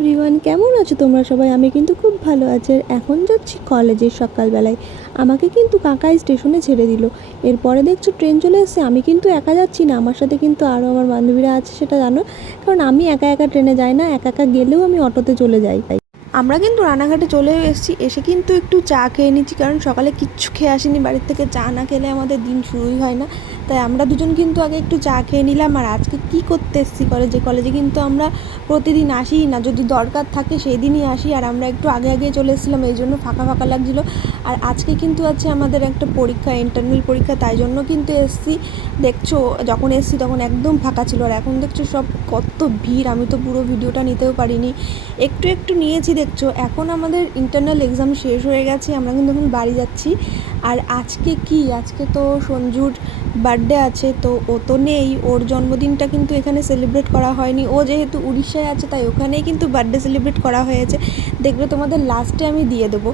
Everyone, কেমন আছো তোমরা সবাই? আমি কিন্তু খুব ভালো আছি। আর এখন যাচ্ছি কলেজে সকালবেলায়। আমাকে কিন্তু কাকাই স্টেশনে ছেড়ে দিল। এরপরে দেখছো ট্রেন চলে এসেছে। আমি কিন্তু একা যাচ্ছি না, আমার সাথে কিন্তু আরও আমার বান্ধবীরা আছে, সেটা জানো। কারণ আমি একা একা ট্রেনে যাই না, একা একা গেলেও আমি অটোতে চলে যাই। আমরা কিন্তু রানাঘাটে চলে এসেছি, এসে কিন্তু একটু চা খেয়ে নিচ্ছি, কারণ সকালে কিচ্ছু খেয়ে আসিনি বাড়ির থেকে। চা না খেলে আমাদের দিন শুরুই হয় না। তাই আমরা দুজন কিন্তু আগে একটু চা খেয়ে নিলাম। আর আজকে কি করতে এসেছি কলেজে কিন্তু আমরা প্রতিদিন আসিই না, যদি দরকার থাকে সেই দিনই আসি। আর আমরা একটু আগে আগে চলে এসেছিলাম, এই জন্য ফাঁকা ফাঁকা লাগছিলো। আর আজকে কিন্তু আছে আমাদের একটা পরীক্ষা, ইন্টারনাল পরীক্ষা, তাই জন্য কিন্তু এসেছি। দেখছো যখন এসেছি তখন একদম ফাঁকা ছিল, আর এখন দেখছো সব কত ভিড়। আমি তো পুরো ভিডিওটা নিতেও পারিনি, একটু একটু নিয়েছি। দেখছো এখন আমাদের ইন্টারনাল এক্সাম শেষ হয়ে গেছে, আমরা কিন্তু এখন বাড়ি যাচ্ছি। আর আজকে তো সঞ্জুর বার্থডে আছে, তো ও তো নেই, ওর জন্মদিনটা কিন্তু এখানে সেলিব্রেট করা হয়নি। ও যেহেতু উড়িষ্যায় আছে তাই ওখানেই কিন্তু বার্থডে সেলিব্রেট করা হয়েছে। দেখবে তোমাদের লাস্টে আমি দিয়ে দেবো।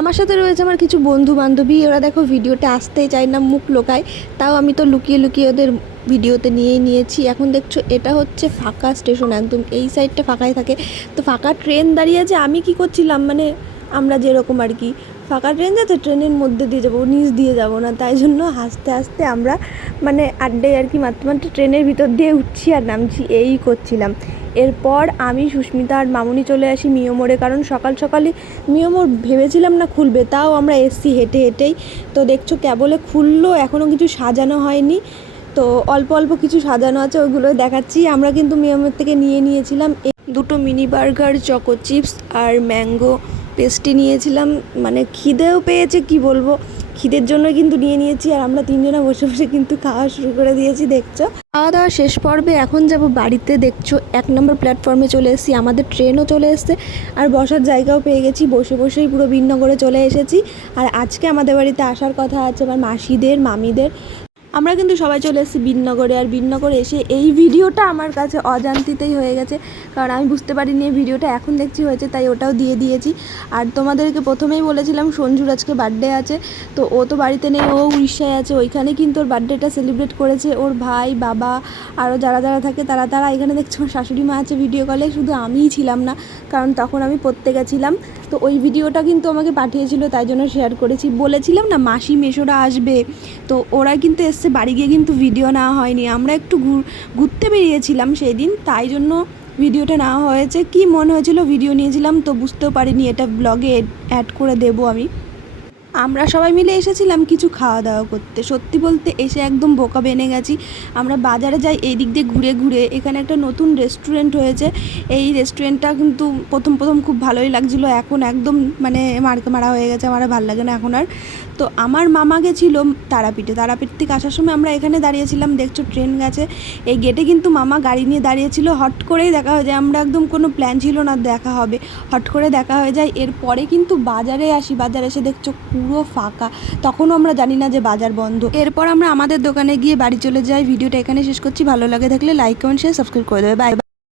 আমার সাথে রয়েছে আমার কিছু বন্ধু বান্ধবী, ওরা দেখো ভিডিওতে আসতেই চায় না, মুখ লোকায়। তাও আমি তো লুকিয়ে লুকিয়ে ওদের ভিডিওতে নিয়েই নিয়েছি। এখন দেখছো এটা হচ্ছে ফাঁকা স্টেশন, একদম এই সাইডটা ফাঁকাই থাকে। তো ফাঁকা ট্রেন দাঁড়িয়ে আছে, আমি কি করছিলাম, মানে আমরা যেরকম আর কি, ফাঁকা ট্রেন যাচ্ছে, ট্রেনের মধ্যে দিয়ে যাবো, নিচ দিয়ে যাবো না, তাই জন্য হাসতে হাসতে আমরা মানে আড্ডায় আর কি মাত্র মাত্র ট্রেনের ভিতর দিয়ে উঠছি আর নামছি, এই করছিলাম। এরপর আমি, সুস্মিতা আর মামুনি চলে আসি মিয়োমোড়ে, কারণ সকাল সকালই মিয়োমোড় ভেবেছিলাম না খুলবে, তাও আমরা এসছি হেঁটে হেঁটেই। তো দেখছো কেবলে খুললো, এখনও কিছু সাজানো হয়নি, তো অল্প অল্প কিছু সাজানো আছে, ওইগুলো দেখাচ্ছি। আমরা কিন্তু মিয়োমোড় থেকে নিয়ে নিয়েছিলাম দুটো মিনি বার্গার, চকো চিপস আর ম্যাঙ্গো পেস্ট্রি নিয়েছিলাম। মানে খিদেও পেয়েছে, কি বলবো, খিদের জন্য কিন্তু নিয়েছি। আর আমরা তিনজনা বসে বসে কিন্তু খাওয়া শুরু করে দিয়েছি। দেখছো খাওয়া দাওয়া শেষ পর্বে এখন যাব বাড়িতে। দেখছো 1 নম্বর প্ল্যাটফর্মে চলে এসেছি, আমাদের ট্রেনও চলে এসছে, আর বসার জায়গাও পেয়ে গেছি। বসে বসেই পুরো বিননগরে চলে এসেছি। আর আজকে আমাদের বাড়িতে আসার কথা আছে আমার মাসিদের, মামিদের। আমরা কিন্তু সবাই চলে এসেছি বিননগরে। আর বিননগরে এসে এই ভিডিওটা আমার কাছে অজান্তিতেই হয়ে গেছে, কারণ আমি বুঝতে পারিনি এই ভিডিওটা এখন দেখছি হয়েছে, তাই ওটাও দিয়ে দিয়েছি। আর তোমাদেরকে প্রথমেই বলেছিলাম সঞ্জুর আজকে বার্থডে আছে, তো ও তো বাড়িতে নেই, ও উড়িষ্যায় আছে, ওইখানে কিন্তু ওর বার্থডেটা সেলিব্রেট করেছে। ওর ভাই, বাবা, আরও যারা যারা থাকে তারা এখানে দেখছো। আমার শাশুড়ি মা আছে ভিডিও কলে, শুধু আমিই ছিলাম না, কারণ তখন আমি পড়তে গেছিলাম। তো ওই ভিডিওটা কিন্তু আমাকে পাঠিয়েছিল, তাই জন্য শেয়ার করেছি। বলেছিলাম না মাসি মেশোরা আসবে, তো ওরা কিন্তু এসছে। বাড়ি গিয়ে কিন্তু ভিডিও নেওয়া হয়নি, আমরা একটু ঘুরতে বেরিয়েছিলাম সেই দিন, তাই জন্য ভিডিওটা নেওয়া হয়েছে। কি মনে হয়েছিল ভিডিও নিয়েছিলাম, তো বুঝতেও পারিনি এটা ব্লগে অ্যাড করে দেবো আমি। আমরা সবাই মিলে এসেছিলাম কিছু খাওয়া দাওয়া করতে। সত্যি বলতে এসে একদম বোকা বেনে গেছি। আমরা বাজারে যাই এই দিক দিয়ে ঘুরে ঘুরে, এখানে একটা নতুন রেস্টুরেন্ট হয়েছে। এই রেস্টুরেন্টটা কিন্তু প্রথম খুব ভালোই লাগছিলো, এখন একদম মানে মার্কা মারা হয়ে গেছে, আমার ভালো লাগে না এখন আর। তো আমার মামা গেছিলো তারাপীঠ থেকে আসার সময় আমরা এখানে দাঁড়িয়েছিলাম। দেখছো ট্রেন গেছে, এই গেটে কিন্তু মামা গাড়ি নিয়ে দাঁড়িয়েছিল। হট করেই দেখা হয়ে যায়, আমরা একদম কোনো প্ল্যান ছিল না দেখা হবে, হট করে দেখা হয়ে যায়। এরপরে কিন্তু বাজারে আসি, বাজারে এসে দেখছো পুরো ফাঁকা, তখনও আমরা জানি না যে বাজার বন্ধ। এরপর আমরা আমাদের দোকানে গিয়ে বাড়ি চলে যাই। ভিডিওটা এখানে শেষ করছি, ভালো লাগে থাকলে লাইক, কমেন্ট, শেয়ার, সাবস্ক্রাইব করে দেবে। বাই।